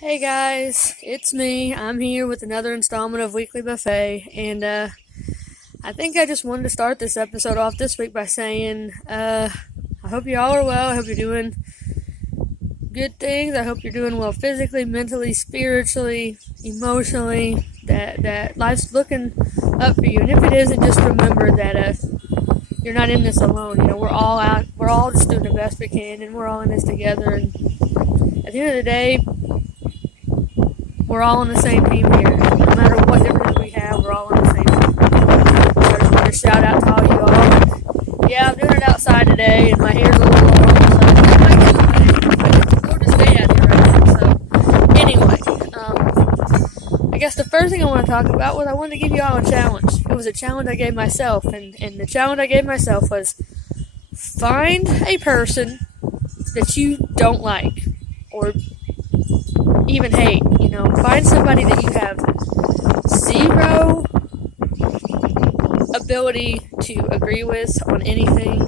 Hey guys, it's me. I'm here with another installment of Weekly Buffet, and I think I just wanted to start this episode off this week by saying I hope you all are well. I hope you're doing good things. I hope you're doing well physically, mentally, spiritually, emotionally. That life's looking up for you, and if it isn't, just remember that you're not in this alone. You know, we're all out. We're all just doing the best we can, and we're all in this together. And at the end of the day, we're all on the same team here. No matter what differences we have, we're all on the same team. So I just want to shout out to all you all. And yeah, I'm doing it outside today, and my hair's a little long, so it might get a gorgeous day out here right now. So anyway, I guess the first thing I want to talk about was I wanted to give you all a challenge. It was a challenge I gave myself, and the challenge I gave myself was find a person that you don't like, or even hate. Find somebody that you have zero ability to agree with on anything,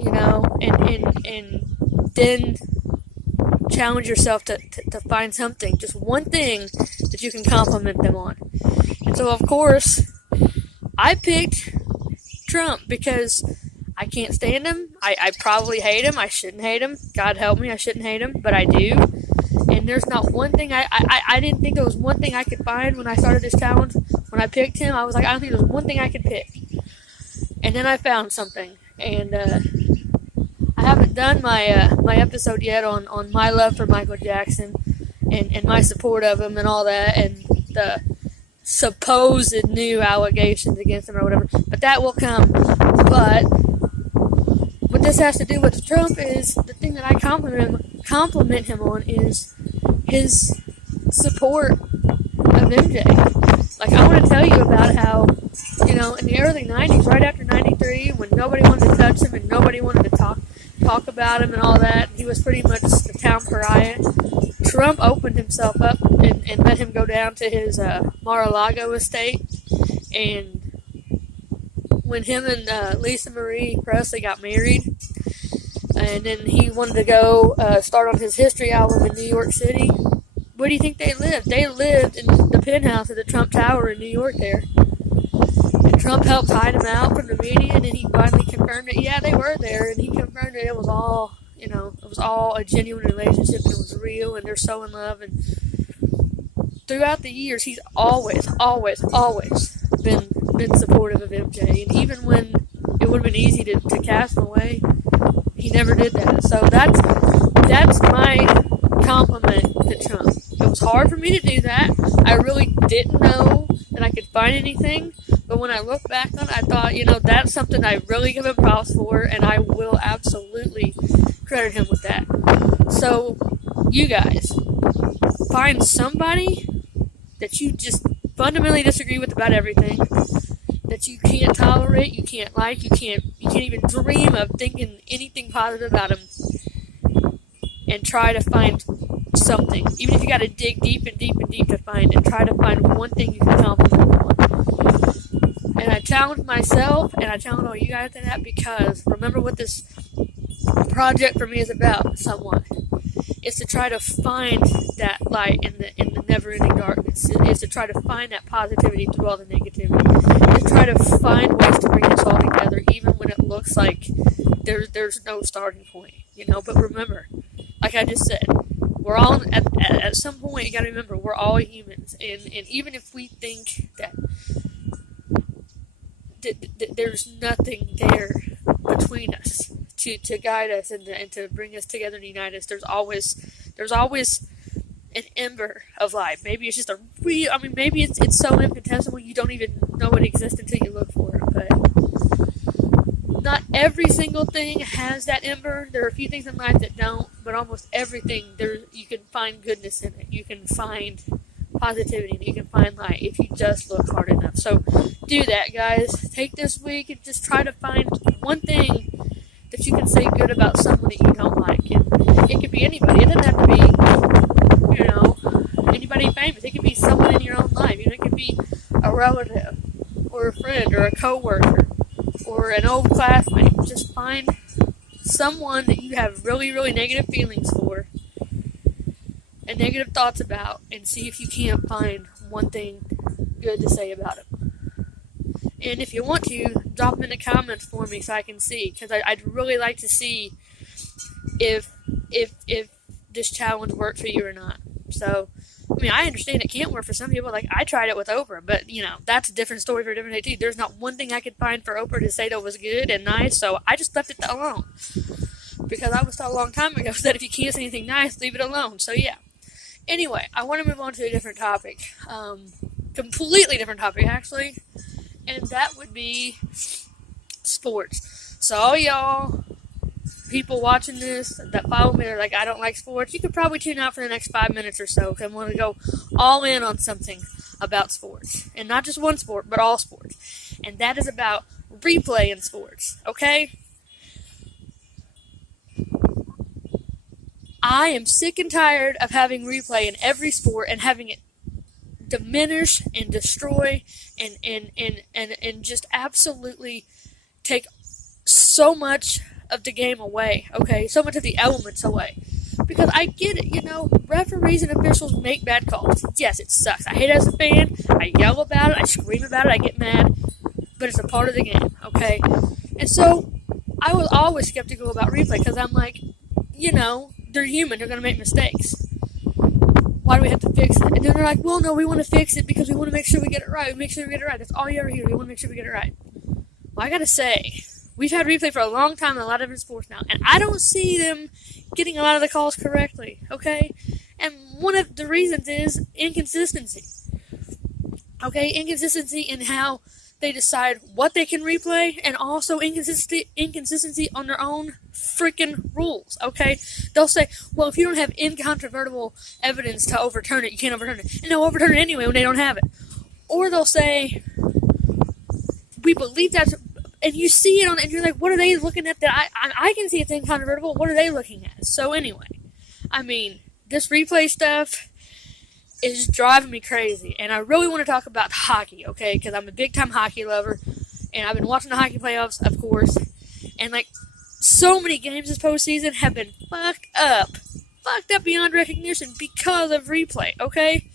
and then challenge yourself to find something, just one thing that you can compliment them on. And so, of course, I picked Trump because I can't stand him. I probably hate him. I shouldn't hate him. God help me, I shouldn't hate him, but I do. And there's not one thing, I didn't think there was one thing I could find when I started this challenge. When I picked him, I was like, I don't think there was one thing I could pick. And then I found something. And I haven't done my my episode yet on my love for Michael Jackson and my support of him and all that, and the supposed new allegations against him or whatever. But that will come. But what this has to do with Trump is the thing that I compliment him on is his support of MJ. Like, I want to tell you about how, in the early 90s, right after 93, when nobody wanted to touch him and nobody wanted to talk about him and all that, he was pretty much the town pariah. Trump opened himself up and let him go down to his Mar-a-Lago estate. And when him and Lisa Marie Presley got married, and then he wanted to go start on his history album in New York City, where do you think they lived? They lived in the penthouse of the Trump Tower in New York there. And Trump helped hide them out from the media, and then he finally confirmed it. Yeah, they were there, and he confirmed it was all, it was all a genuine relationship, and it was real, and they're so in love. And throughout the years, he's always been supportive of MJ. And even when it would have been easy to cast him away, he never did that. So that's my compliment to Trump. It was hard for me to do that. I really didn't know that I could find anything. But when I look back on it, I thought, that's something I really give him props for, and I will absolutely credit him with that. So, you guys, find somebody that you just fundamentally disagree with about everything, that you can't tolerate, you can't like, you can't even dream of thinking anything positive about him, and try to find something. Even if you got to dig deep and deep and deep to find it, try to find one thing you can compliment him on. And I challenge myself, and I challenge all you guys to that, because remember what this project for me is about, somewhat. It's to try to find that light in the never-ending darkness. It's to try to find that positivity through all the negativity. To try to find ways to bring us all together, even when it looks like there's no starting point. But remember, like I just said, we're all at some point. You got to remember, we're all humans, and even if we think that there's nothing there between us to guide us and to bring us together and unite us, there's always an ember of life. Maybe it's just maybe it's so infinitesimal you don't even know it exists until you look for it. But not every single thing has that ember. There are a few things in life that don't, but almost everything you can find goodness in it. You can find positivity, and you can find light if you just look hard enough. So do that, guys. Take this week and just try to find one thing that you can say good about someone that you don't like. And it could be anybody. It doesn't have to be, anybody famous. It could be someone in your own life. It could be a relative, or a friend, or a coworker, or an old classmate. Just find someone that you have really, really negative feelings for, and negative thoughts about, and see if you can't find one thing good to say about it. And if you want to, drop them in the comments for me so I can see, because I'd really like to see if this challenge worked for you or not. So, I mean, I understand it can't work for some people. Like, I tried it with Oprah, but, that's a different story for a different day, too. There's not one thing I could find for Oprah to say that was good and nice, so I just left it alone. Because I was taught a long time ago that if you can't say anything nice, leave it alone. So, yeah. Anyway, I want to move on to a different topic. Completely different topic, actually. And that would be sports. So, all y'all people watching this that follow me, they're like, I don't like sports. You could probably tune out for the next 5 minutes or so, because I'm going to go all in on something about sports. And not just one sport, but all sports. And that is about replay in sports, okay? I am sick and tired of having replay in every sport and having it diminish and destroy and just absolutely take so much of the game away, okay? So much of the elements away. Because I get it, referees and officials make bad calls. Yes, it sucks. I hate it as a fan. I yell about it. I scream about it. I get mad. But it's a part of the game, okay? And so, I was always skeptical about replay because I'm like, they're human. They're going to make mistakes. Why do we have to fix it? And then they're like, well, no, we want to fix it because we want to make sure we get it right. We make sure we get it right. That's all you ever hear. We want to make sure we get it right. Well, I got to say, we've had replay for a long time in a lot of different sports now, and I don't see them getting a lot of the calls correctly, okay? And one of the reasons is inconsistency. Okay, inconsistency in how they decide what they can replay, and also inconsistency on their own freaking rules, okay? They'll say, well, if you don't have incontrovertible evidence to overturn it, you can't overturn it. And they'll overturn it anyway when they don't have it. Or they'll say, we believe that's... And you see it on, and you're like, what are they looking at that I can see it's incontrovertible? What are they looking at? So anyway, I mean, this replay stuff is driving me crazy, and I really want to talk about hockey, okay? Because I'm a big-time hockey lover, and I've been watching the hockey playoffs, of course, and so many games this postseason have been fucked up beyond recognition because of replay, okay?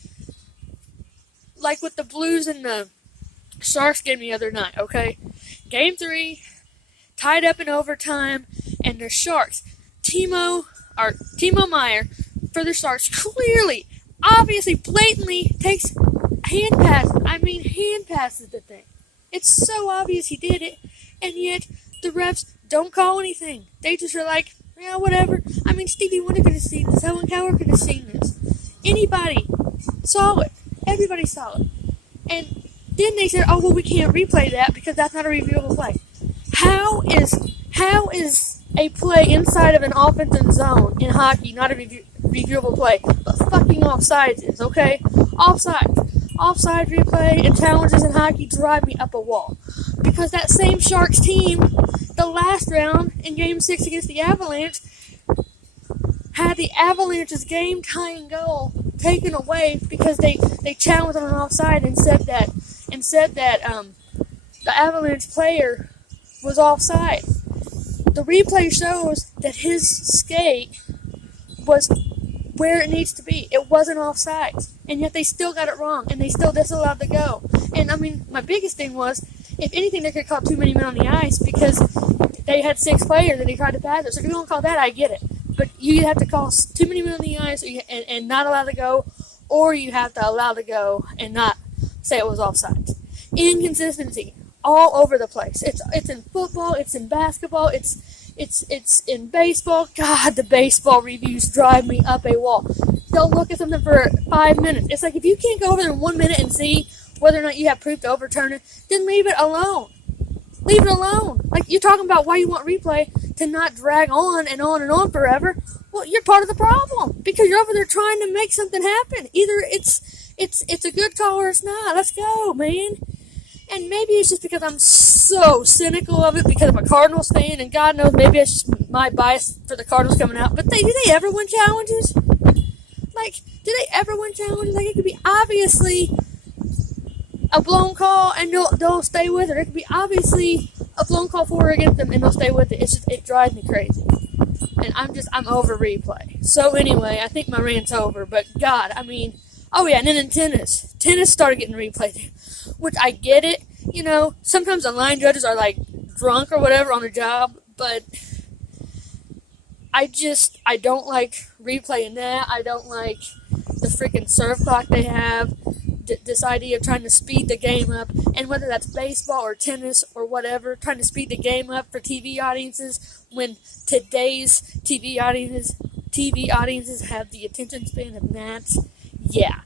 Like with the Blues and the Sharks game the other night, okay? Game 3, tied up in overtime, and the Sharks, Timo Meier, for the Sharks, clearly, obviously, blatantly takes hand passes the thing. It's so obvious he did it, and yet the refs don't call anything. They just are like, yeah, whatever. I mean, Stevie Wonder could have seen this. Helen Keller could have seen this. Anybody saw it. Everybody saw it. And then they said, oh, well, we can't replay that because that's not a reviewable play. How is a play inside of an offensive zone in hockey not a reviewable play, but fucking offsides is, okay? Offside replay and challenges in hockey drive me up a wall. Because that same Sharks team, the last round in Game 6 against the Avalanche, had the Avalanche's game-tying goal taken away because they challenged on an offside and said that the Avalanche player was offside. The replay shows that his skate was where it needs to be. It wasn't offside. And yet they still got it wrong, and they still disallowed the go. And, I mean, my biggest thing was, if anything, they could call too many men on the ice because they had 6 players and they tried to pass it. So if you don't call that, I get it. But you have to call too many men on the ice and not allow the go, or you have to allow the go and not say it was offside. Inconsistency all over the place. It's in football, it's in basketball, it's in baseball. God, the baseball reviews drive me up a wall. They'll look at something for 5 minutes. It's like, if you can't go over there in 1 minute and see whether or not you have proof to overturn it, then leave it alone. Leave it alone. Like, you're talking about why you want replay to not drag on and on and on forever. Well, you're part of the problem because you're over there trying to make something happen. Either it's a good call or it's not. Let's go, man. And maybe it's just because I'm so cynical of it because I'm a Cardinals fan, and God knows maybe it's just my bias for the Cardinals coming out. But do they ever win challenges? Like, do they ever win challenges? Like, it could be obviously a blown call and they'll stay with it. It could be obviously a blown call for or against them and they'll stay with it. It drives me crazy. And I'm over replay. So anyway, I think my rant's over, but God, I mean, oh yeah, and then in tennis. Tennis started getting replayed, which I get it. You know, sometimes the line judges are like drunk or whatever on the job, but I don't like replaying that. I don't like the freaking serve clock they have. This idea of trying to speed the game up, and whether that's baseball or tennis or whatever, trying to speed the game up for TV audiences when today's TV audiences have the attention span of gnats. Yeah,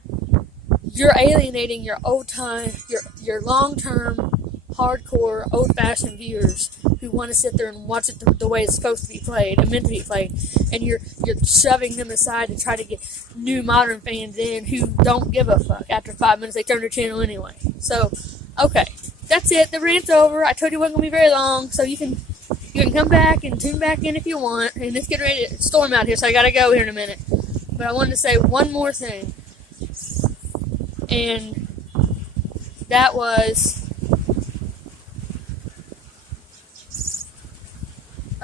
you're alienating your old time, your long term, hardcore, old fashioned viewers who want to sit there and watch it the way it's supposed to be played and meant to be played, and you're shoving them aside to try to get new modern fans in who don't give a fuck. After 5 minutes, they turn their channel anyway. So, okay, that's it. The rant's over. I told you it wasn't gonna be very long, so you can come back and tune back in if you want. And it's getting ready to storm out here, so I gotta go here in a minute. But I wanted to say one more thing, and that was.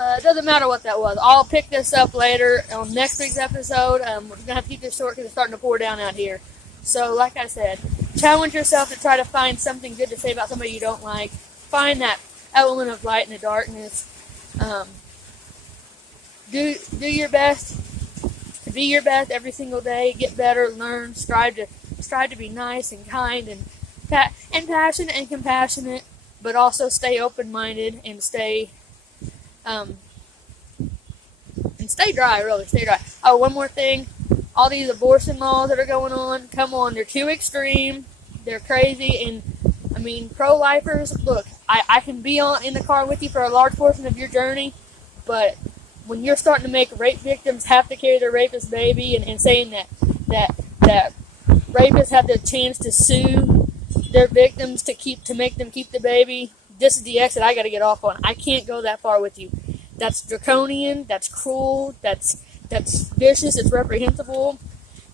It doesn't matter what that was. I'll pick this up later on next week's episode. We're going to have to keep this short because it's starting to pour down out here. So, like I said, challenge yourself to try to find something good to say about somebody you don't like. Find that element of light in the darkness. Do your best to be your best every single day. Get better, learn, strive to be nice and kind and passionate and compassionate, but also stay open-minded and stay dry, really. Stay dry. Oh, one more thing. All these abortion laws that are going on, come on, they're too extreme. They're crazy. And, I mean, pro-lifers, look, I can be in the car with you for a large portion of your journey, but when you're starting to make rape victims have to carry their rapist baby and saying that rapists have the chance to sue their victims to make them keep the baby, this is the exit I got to get off on. I can't go that far with you. That's draconian, that's cruel, that's vicious, it's reprehensible,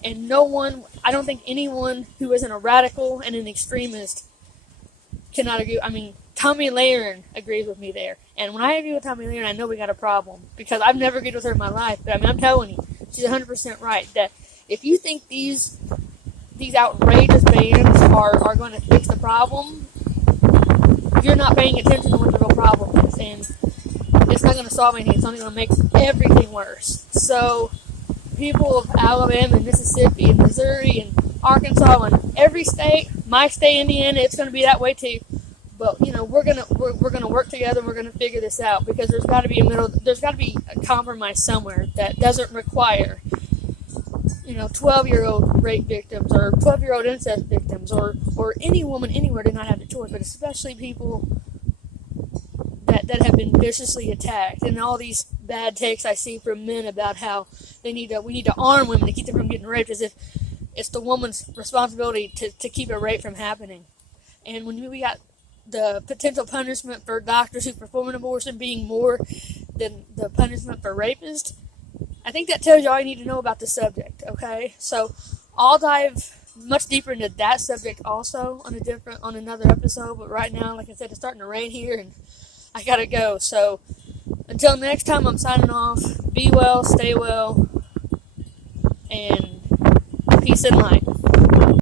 and I don't think anyone who isn't a radical and an extremist cannot agree. I mean, Tommy Lahren agrees with me there, and when I agree with Tommy Lahren, I know we got a problem, because I've never agreed with her in my life, but I mean, I'm telling you, she's 100% right, that if you think these outrageous bans are going to fix the problem, you're not paying attention to what the real problem is, and it's not going to solve anything. It's only going to make everything worse. So, people of Alabama and Mississippi and Missouri and Arkansas and every state, my state, Indiana, it's going to be that way too. But you know, we're gonna work together. And we're gonna figure this out, because there's got to be a compromise somewhere that doesn't require 12-year-old rape victims or 12-year-old incest victims or any woman anywhere to not have the choice, but especially people that have been viciously attacked, and all these bad takes I see from men about how we need to arm women to keep them from getting raped, as if it's the woman's responsibility to keep a rape from happening. And when we got the potential punishment for doctors who perform an abortion being more than the punishment for rapists, I think that tells you all you need to know about the subject, okay? So I'll dive much deeper into that subject also on another episode, but right now, like I said, it's starting to rain here and I gotta go. So until next time, I'm signing off. Be well, stay well, and peace and light.